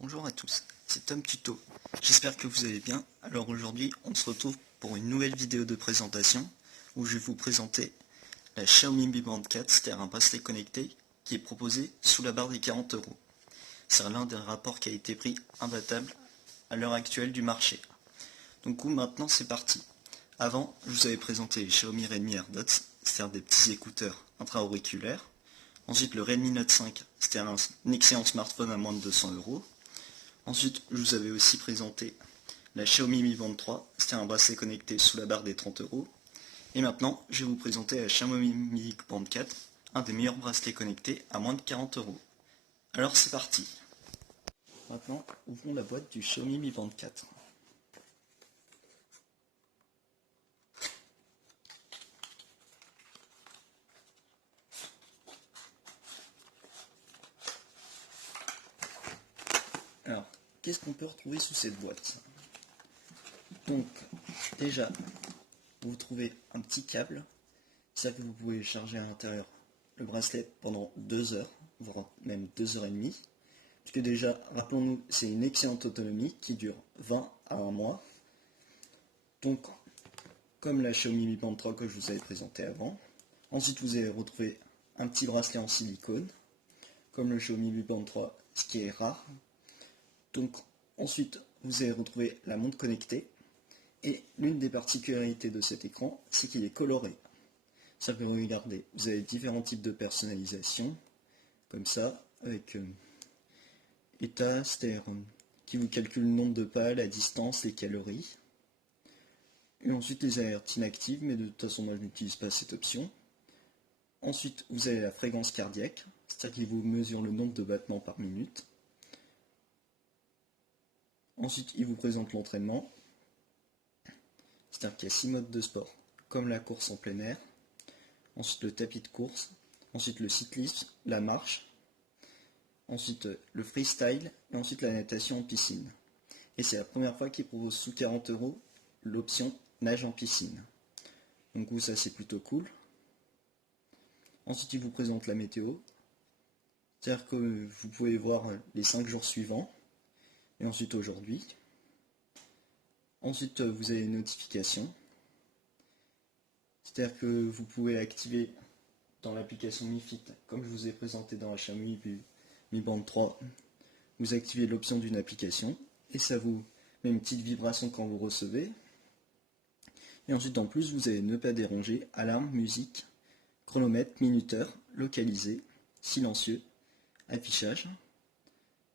Bonjour à tous, c'est Tom Tuto. J'espère que vous allez bien. Alors aujourd'hui, on se retrouve pour une nouvelle vidéo de présentation où je vais vous présenter la Xiaomi Mi Band 4, c'est-à-dire un bracelet connecté qui est proposé sous la barre des 40 euros. C'est l'un des rapports qualité-prix imbattables à l'heure actuelle du marché. Donc maintenant c'est parti. Avant, je vous avais présenté les Xiaomi Redmi AirDots, c'est-à-dire des petits écouteurs intra-auriculaires. Ensuite le Redmi Note 5, c'était un excellent smartphone à moins de 200 euros. Ensuite, je vous avais aussi présenté la Xiaomi Mi Band 3, c'était un bracelet connecté sous la barre des 30 euros. Et maintenant, je vais vous présenter la Xiaomi Mi Band 4, un des meilleurs bracelets connectés à moins de 40 euros. Alors c'est parti. Maintenant, ouvrons la boîte du Xiaomi Mi Band 4. Alors, qu'est-ce qu'on peut retrouver sous cette boîte? Donc, déjà, vous trouvez un petit câble, c'est-à-dire que vous pouvez charger à l'intérieur le bracelet pendant 2 heures, voire même 2 heures et demie. Puisque déjà, rappelons-nous, c'est une excellente autonomie qui dure 20 à 1 mois. Donc, comme la Xiaomi Mi Band 3 que je vous avais présenté avant. Ensuite, vous allez retrouver un petit bracelet en silicone, comme le Xiaomi Mi Band 3, ce qui est rare. Donc, ensuite, vous allez retrouver la montre connectée. Et l'une des particularités de cet écran, c'est qu'il est coloré. Ça peut regarder, vous avez différents types de personnalisation, comme ça, avec état, c'est-à-dire qui vous calcule le nombre de pas, la distance, les calories. Et ensuite les alertes inactives, mais de toute façon moi je n'utilise pas cette option. Ensuite vous avez la fréquence cardiaque, c'est-à-dire qu'il vous mesure le nombre de battements par minute. Ensuite il vous présente l'entraînement, c'est-à-dire qu'il y a 6 modes de sport, comme la course en plein air, ensuite le tapis de course, ensuite le cyclisme, la marche, ensuite le freestyle, et ensuite la natation en piscine. Et c'est la première fois qu'il propose sous 40 euros l'option nage en piscine. Donc ça c'est plutôt cool. Ensuite il vous présente la météo, c'est-à-dire que vous pouvez voir les 5 jours suivants, et ensuite aujourd'hui. Ensuite vous avez les notifications, c'est-à-dire que vous pouvez activer dans l'application Mi Fit, comme je vous ai présenté dans la Xiaomi Mi Band 3, vous activez l'option d'une application, et ça vous met une petite vibration quand vous recevez. Et ensuite en plus vous avez ne pas déranger, alarme, musique, chronomètre, minuteur, localisé, silencieux, affichage,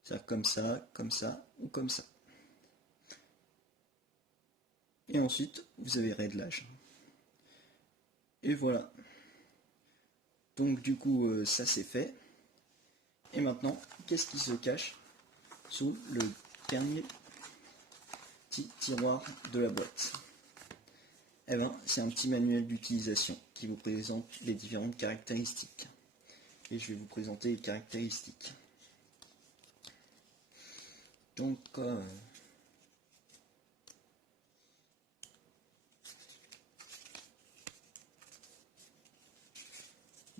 c'est-à-dire comme ça ou comme ça. Et ensuite vous avez réglage. Et voilà. Donc du coup ça c'est fait. Et maintenant, qu'est-ce qui se cache sous le dernier petit tiroir de la boîte? Eh bien, c'est un petit manuel d'utilisation qui vous présente les différentes caractéristiques. Et je vais vous présenter les caractéristiques. Donc,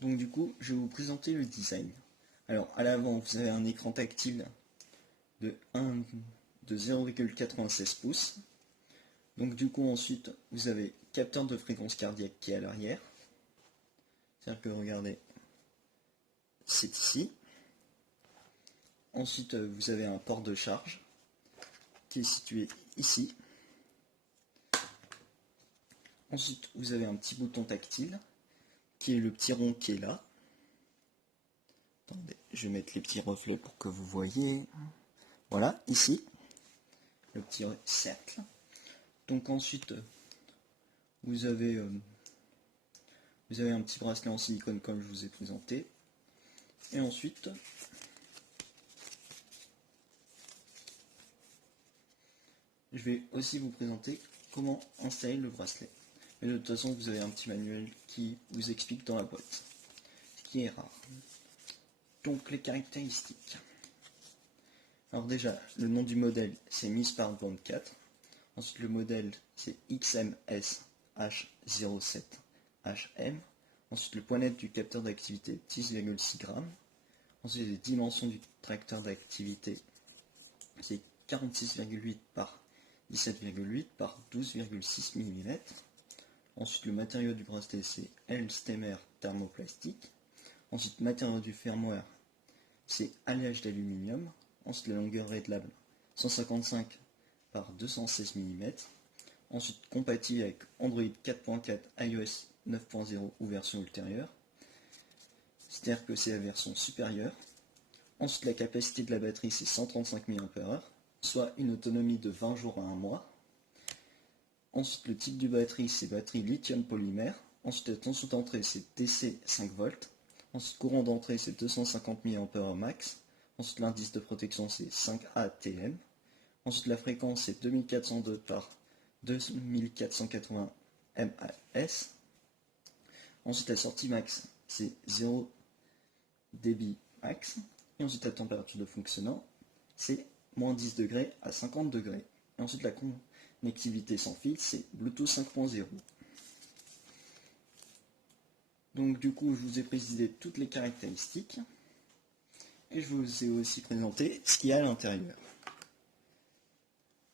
du coup, je vais vous présenter le design. Alors, à l'avant, vous avez un écran tactile de 0,96 pouces. Donc du coup, ensuite, vous avez capteur de fréquence cardiaque qui est à l'arrière. C'est-à-dire que, regardez, c'est ici. Ensuite, vous avez un port de charge qui est situé ici. Ensuite, vous avez un petit bouton tactile qui est le petit rond qui est là. Attendez, je vais mettre les petits reflets pour que vous voyez. Voilà, ici, le petit cercle. Donc ensuite, vous avez un petit bracelet en silicone comme je vous ai présenté. Et ensuite, je vais aussi vous présenter comment installer le bracelet. Mais de toute façon, vous avez un petit manuel qui vous explique dans la boîte, ce qui est rare. Donc les caractéristiques. Alors déjà, le nom du modèle, c'est Mi Smart Band 4. Ensuite, le modèle, c'est XMS-H07HM. Ensuite, le point net du capteur d'activité, 10,6 grammes. Ensuite, les dimensions du tracteur d'activité, c'est 46,8 par 17,8 par 12,6 mm. Ensuite, le matériau du bracelet, c'est Elstemer thermoplastique. Ensuite, matériau du firmware, c'est alliage d'aluminium. Ensuite, la longueur réglable, 155 par 216 mm. Ensuite, compatible avec Android 4.4, iOS 9.0 ou version ultérieure. C'est-à-dire que c'est la version supérieure. Ensuite, la capacité de la batterie, c'est 135 mAh, soit une autonomie de 20 jours à 1 mois. Ensuite, le type de batterie, c'est batterie lithium polymère. Ensuite, la tension d'entrée, c'est DC 5 volts. Ensuite, courant d'entrée, c'est 250 mAh max. Ensuite, l'indice de protection, c'est 5 ATM. Ensuite, la fréquence, c'est 2402 par 2480 MHz. Ensuite, la sortie max, c'est 0 dB max. Et ensuite, la température de fonctionnement, c'est moins 10 degrés à 50 degrés. Et ensuite, la connectivité sans fil, c'est Bluetooth 5.0. Donc du coup, je vous ai précisé toutes les caractéristiques. Et je vous ai aussi présenté ce qu'il y a à l'intérieur.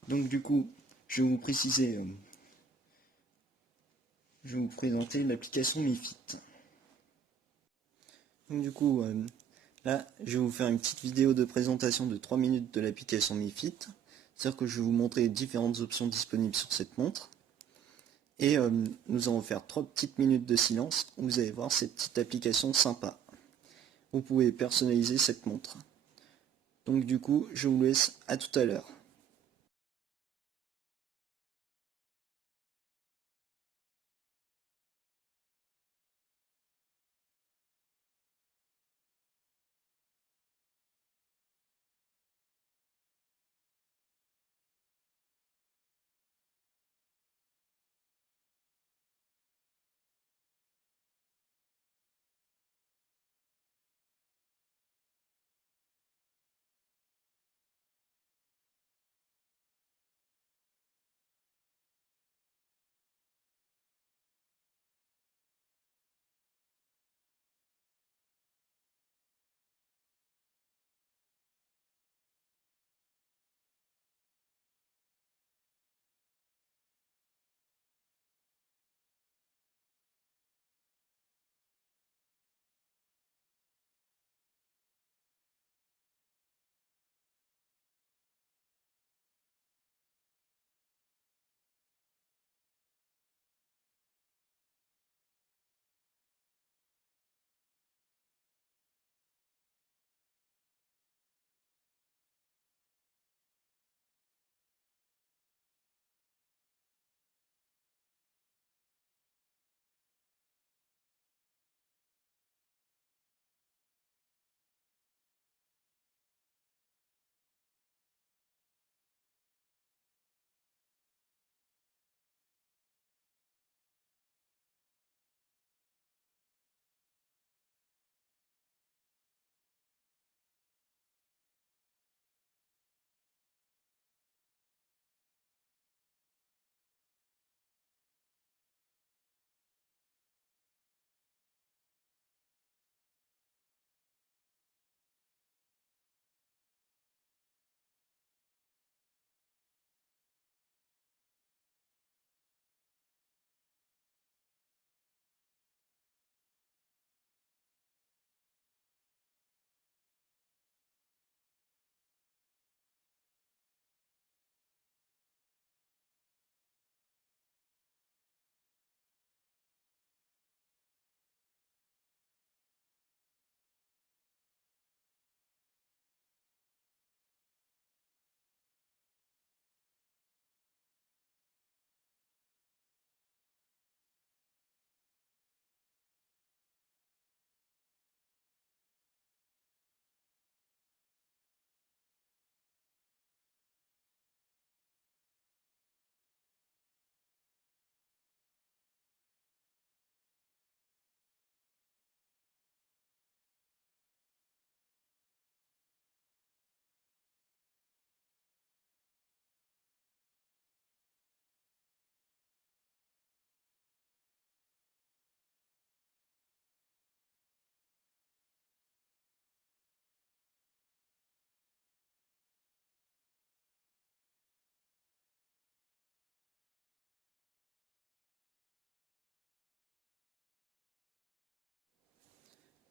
Donc du coup, je vais vous préciser, je vais vous présenter l'application MiFit. Donc du coup, là, je vais vous faire une petite vidéo de présentation de 3 minutes de l'application MiFit. C'est-à-dire que je vais vous montrer les différentes options disponibles sur cette montre. Et nous allons faire 3 petites minutes de silence où vous allez voir cette petite application sympa. Vous pouvez personnaliser cette montre. Donc du coup, je vous laisse à tout à l'heure.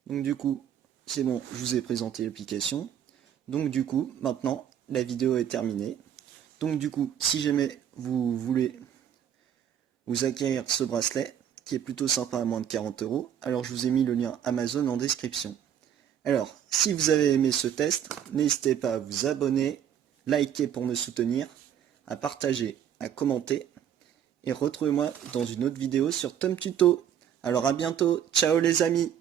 Donc du coup, c'est bon, je vous ai présenté l'application. Donc du coup, maintenant, la vidéo est terminée. Donc du coup, si jamais vous voulez vous acquérir ce bracelet, qui est plutôt sympa à moins de 40 €, alors je vous ai mis le lien Amazon en description. Alors, si vous avez aimé ce test, n'hésitez pas à vous abonner, liker pour me soutenir, à partager, à commenter, et retrouvez-moi dans une autre vidéo sur Tom Tuto. Alors à bientôt, ciao les amis!